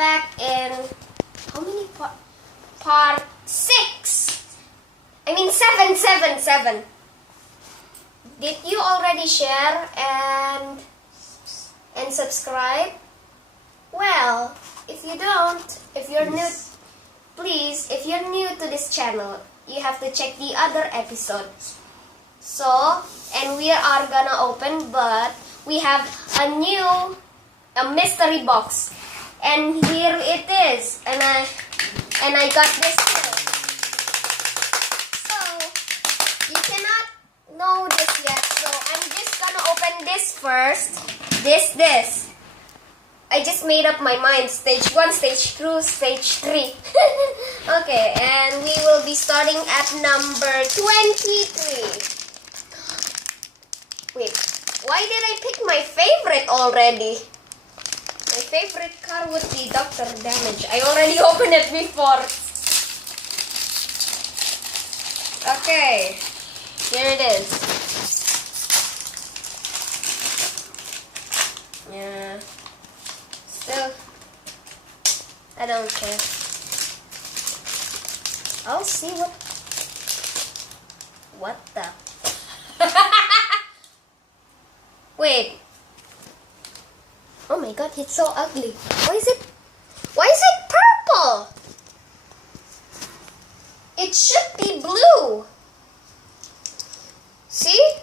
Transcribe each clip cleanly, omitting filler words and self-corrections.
back in how many part 6? I mean 7. Did you already share and subscribe? Well, if you don't, if you're new, please, if you're new to this channel, you have to check the other episodes. So, and we are gonna open, but we have a mystery box, and here it is, and I got this too. So you cannot know this yet, so I'm just gonna open this first. This. I just made up my mind. Stage 1, stage 2, stage 3. Okay, and we will be starting at number 23. Wait, why did I pick my favorite already? My favorite car would be Dr. Damage. I already opened it before. Okay, here it is. Yeah. Still, I don't care. I'll see what the... Wait. Oh my god, it's so ugly. Why is it purple? It should be blue. See?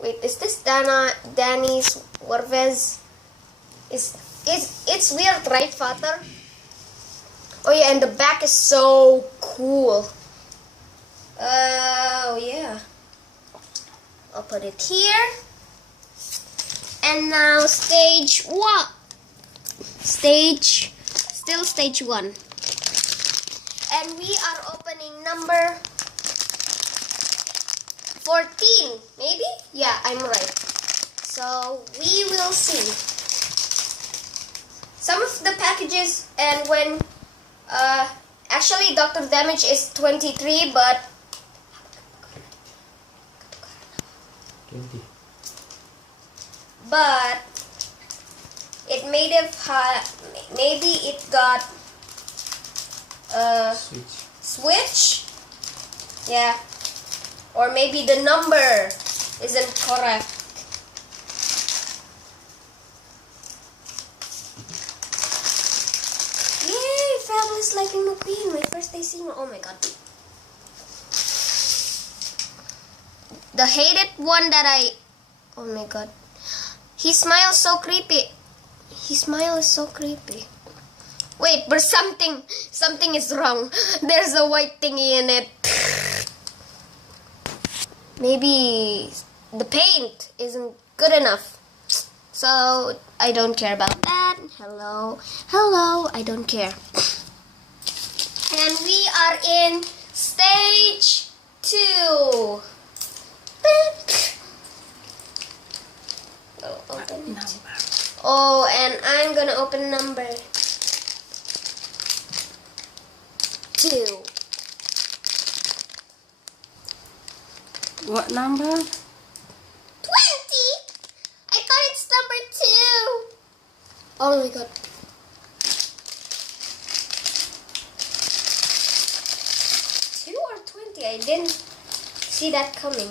Wait, is this Danny's Warvez? It's weird, right, Father? Oh yeah, and the back is so cool. Oh yeah. I'll put it here. And now stage 1. Still stage 1. And we are opening number 14, maybe? Yeah, I'm right. So we will see. Some of the packages, and when actually Dr. Damage is 23, but 20. But it maybe it got switch. Yeah, or maybe the number isn't correct. Yay, family's liking Lupin. My first day seeing. Oh my god. The hated one that oh my god. He smiles so creepy. His smile is so creepy. Wait, but something is wrong. There's a white thingy in it. Maybe the paint isn't good enough. So I don't care about that. Hello, I don't care. And we are in stage 2. Open it. Oh, and I'm gonna open number 2. What number? 20? I thought it's number 2. Oh my god. Two or 20? I didn't see that coming.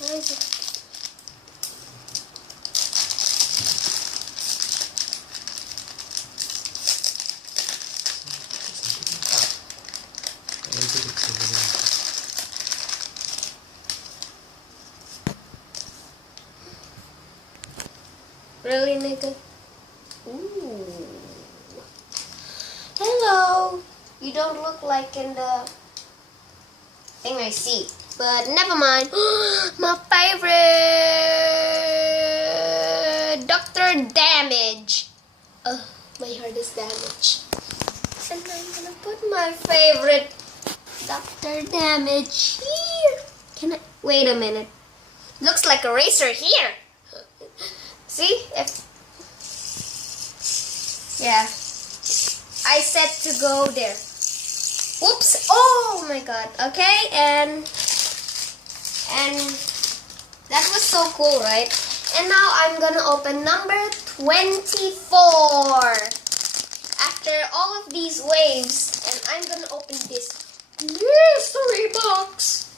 Where is it? Really, nigga? Ooh. Hello. You don't look like in the thing I see. But never mind. My favorite Dr. Damage. My heart is damaged. And I'm gonna put my favorite Dr. Damage here. Can I wait a minute? Looks like a razor here. See? Yeah. I said to go there. Whoops. Oh my god. Okay, and That was so cool, right? And now I'm gonna open number 24. After all of these waves, and I'm gonna open this mystery box.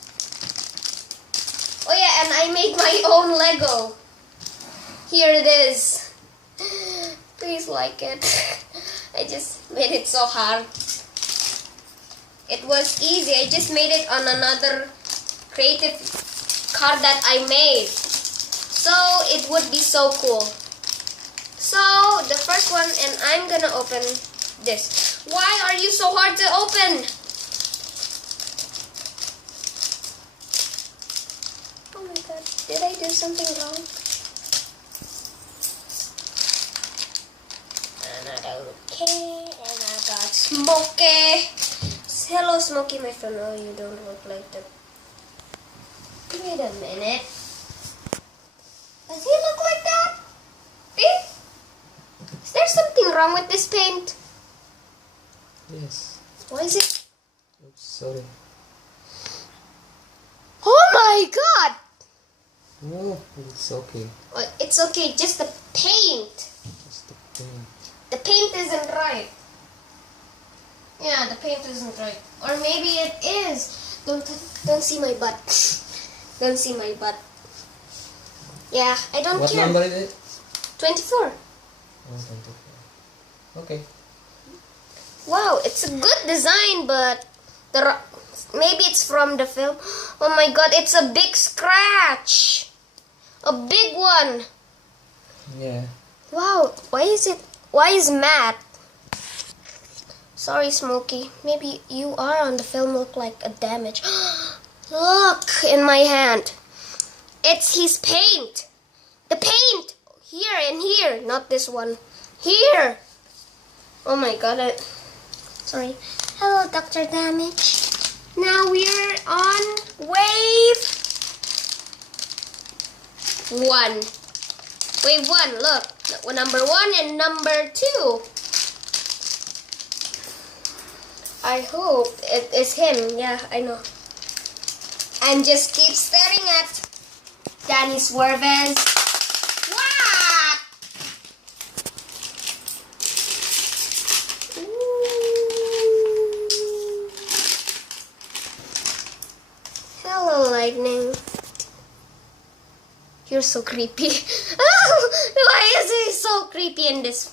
Oh yeah, and I made my own Lego. Here it is. Please like it. I just made it so hard. It was easy. I just made it on another creative card that I made. So it would be so cool. So the first one, and I'm gonna open this. Why are you so hard to open? Oh my god, did I do something wrong? Okay, and I got Smokey. Hello Smokey, my friend. Oh, you don't look like that. Wait a minute. Does he look like that? Eh? Is there something wrong with this paint? Yes. Why is it? Oops, sorry. Oh my god! No, it's okay. Oh, it's okay, just the paint. Just the paint. The paint isn't right. Yeah, the paint isn't right. Or maybe it is. Don't see my butt. Don't see my butt. Yeah, I don't What care. number is it? 24. Oh, 24. Okay. Wow, it's a good design, but maybe it's from the film. Oh my god, it's a big scratch. A big one. Yeah. Wow, why is Matt? Sorry, Smokey. Maybe you are on the film look like a damage. Look in my hand. It's his paint. The paint. Here and here. Not this one. Here. Oh my god. Sorry. Hello, Dr. Damage. Now we're on wave 1. Wave 1. Look. Number 1 and number 2. I hope it is him. Yeah, I know. And just keep staring at Danny Swerves. What? Ooh. Hello, Lightning. You're so creepy. Why is he so creepy in this?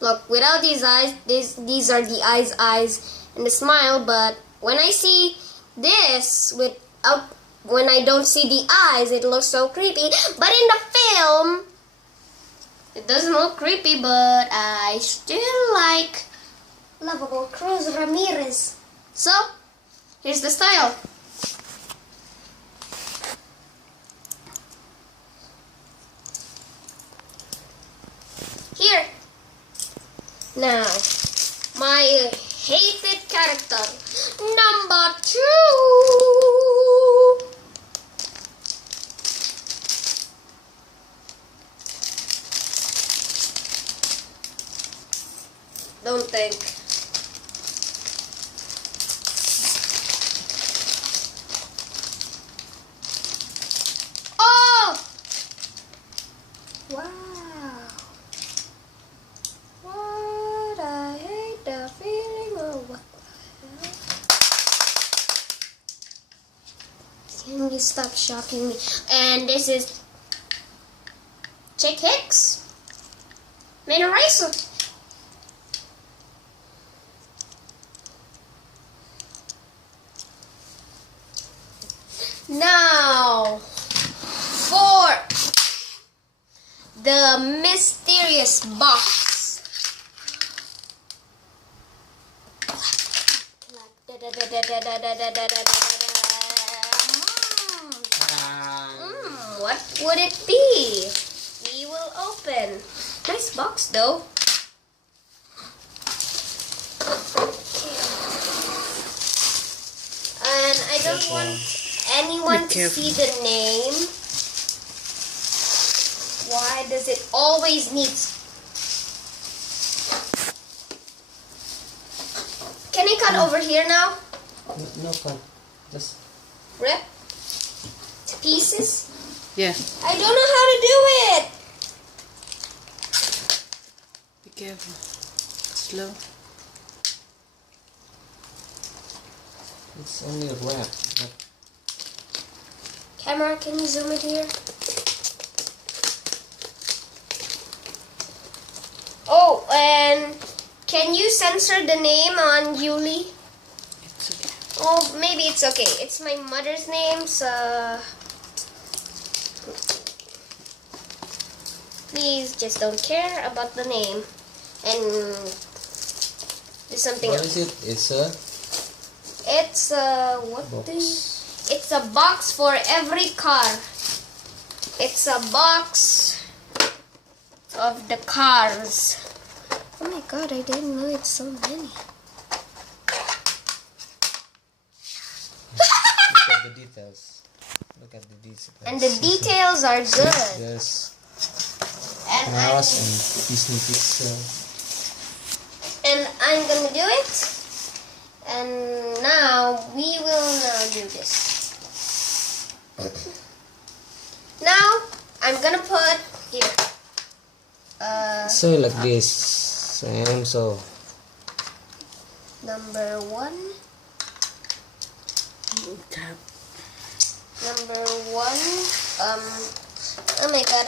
Look, without these eyes, these are the eyes. And the smile, but when I see this when I don't see the eyes, it looks so creepy. But in the film, it doesn't look creepy, but I still like lovable Cruz Ramirez. So, here's the style. Here. Now, my hated character, number 2. Don't think. Oh! Wow. What I hate the feeling of what the hell. Can you stop shocking me? And this is Chick Hicks. Main Eraser. Now, for the mysterious box. What would it be? We will open. Nice box though. And I don't want anyone to see the name. Why does it always need... Can I cut over here now? No cut. Just Rip to pieces. Yeah. I don't know how to do it. Be careful. Slow. It's only a wrap. But Camera, can you zoom it here? Oh, and can you censor the name on Yuli? It's okay. Oh, maybe it's okay. It's my mother's name, so please just don't care about the name and do something what else. is it? It's a It's a box. It's a box for every car. It's a box of the cars. Oh my god, I didn't know it's so many. Look at the details. Look at the details. And the details are good. There's And Mouse and Disney Pixar. I'm gonna do it. And now we will now do this. Now I'm gonna put here. So like this, Sam. So Number 1. Tap. Number 1. Oh my god,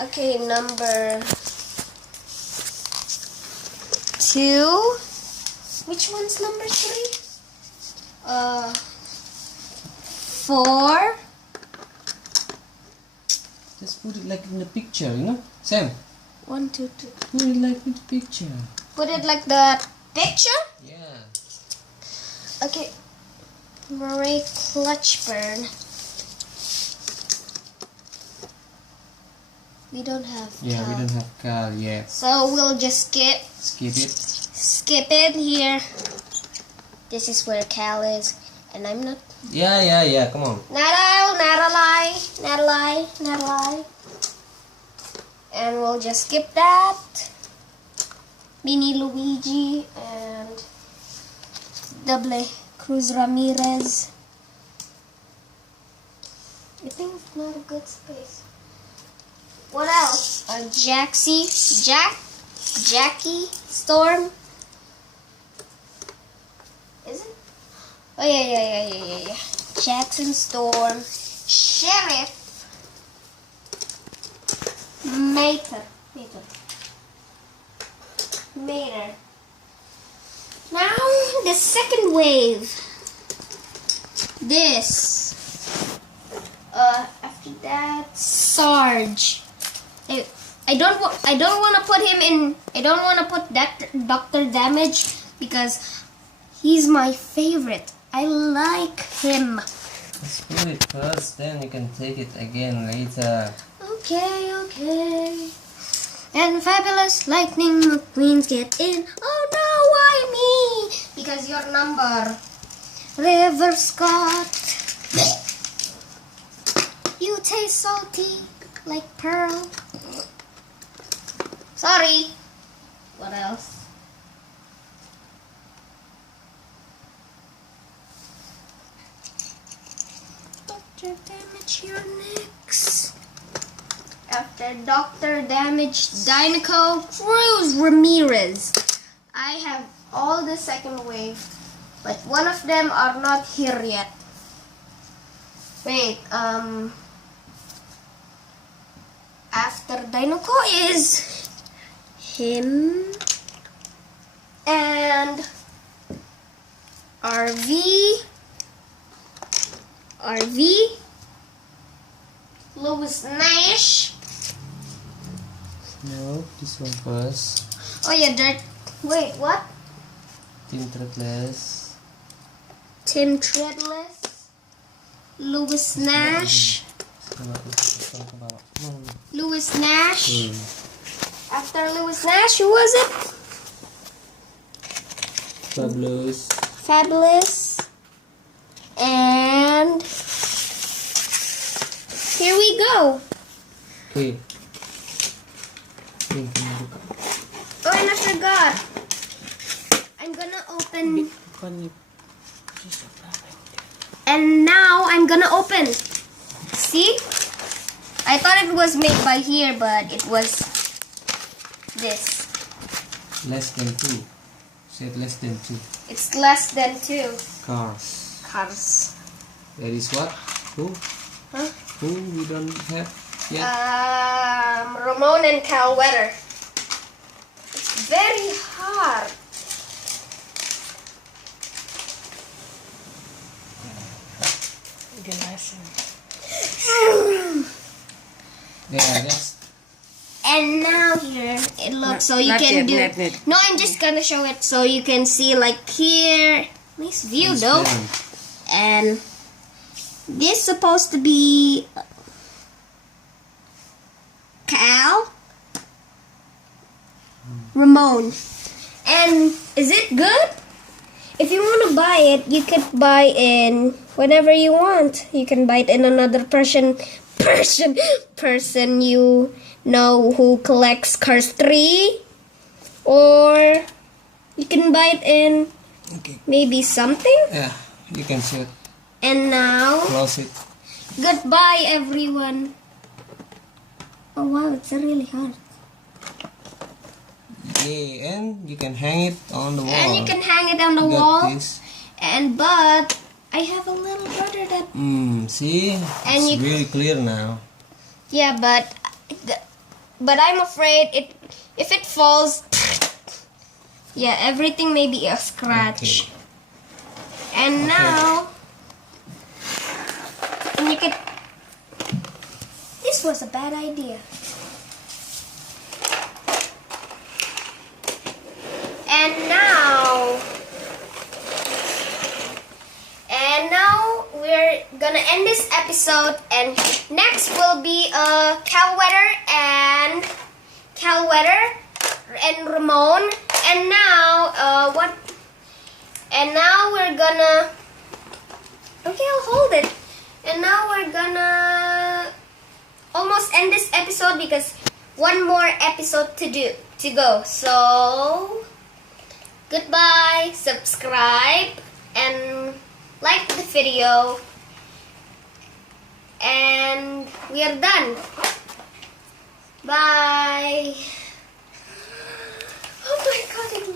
okay, number 2. Which one's number 3? 4. just put it like in the picture, you know, Sam. 1, 2, 3. Put it like in the picture. Put it like the picture? Yeah. Okay. Marie Clutchburn. We don't have Yeah, we cow. don't have car yet. So we'll just Skip it. skip it here. This is where Cal is. And I'm not. Yeah. Come on. Not a lie. And we'll just skip that. Mini Luigi and Double Cruz Ramirez. I think it's not a good space. What else? Jackie Storm. Is it? Oh yeah. Jackson Storm. Sheriff. Mater. Now the second wave. This. After that, Sarge. I don't want to put him in. I don't want to put Dr. Damage because he's my favorite. I like him. Let's put it first, then you can take it again later. Okay. And Fabulous Lightning McQueen's get in. Oh no, why me? Because your number. River Scott. You taste salty like pearl. Sorry. What else? Dr. Damage, you're next. After Dr. Damage, Dinoco, Cruz Ramirez. I have all the second wave, but one of them are not here yet. Wait, after Dinoco is him and RV, Lewis Nash. No, this one first. Oh yeah, Dirt. Wait, what? Team Threadless. Tim Treadless, Lewis Nash, Lewis Nash. After Lewis Nash, who was it? Fabulous. And here we go. Okay. Oh, and I forgot. I'm gonna open. And now I'm gonna open. See? I thought it was made by here, but it was this. Less than 2. Said less than 2. It's less than 2 Cars. cars. That is what? Who? Huh? Who we don't have yet? Ramon and Cal Weather. It's very hard. Yeah, that's And now here it looks so you Not can yet, do. not yet. No, I'm just gonna show it so you can see like here. Nice view though. transparent. And this supposed to be Cal, Ramon. And is it good? If you want to buy it, you could buy in whenever you want. You can buy it in another person you know who collects Cars 3, or you can buy it in Okay. maybe something. Yeah, you can see it. And now, Close it. goodbye everyone. Oh wow, it's really hard. Yeah, and you can hang it on the wall. And you can hang it on the Got wall. this. And but I have a little brother that See? And It's you- really clear now. yeah, but I'm afraid if it falls, yeah, everything may be a scratch. Okay. And now, and you could. This was a bad idea. And now we're gonna end this episode, and next will be Cal Weather and Ramon. And now what? And now we're gonna. Okay, I'll hold it. And now we're gonna almost end this episode because one more episode to go. So goodbye, subscribe, and like the video. And we are done. Bye. Oh my god, it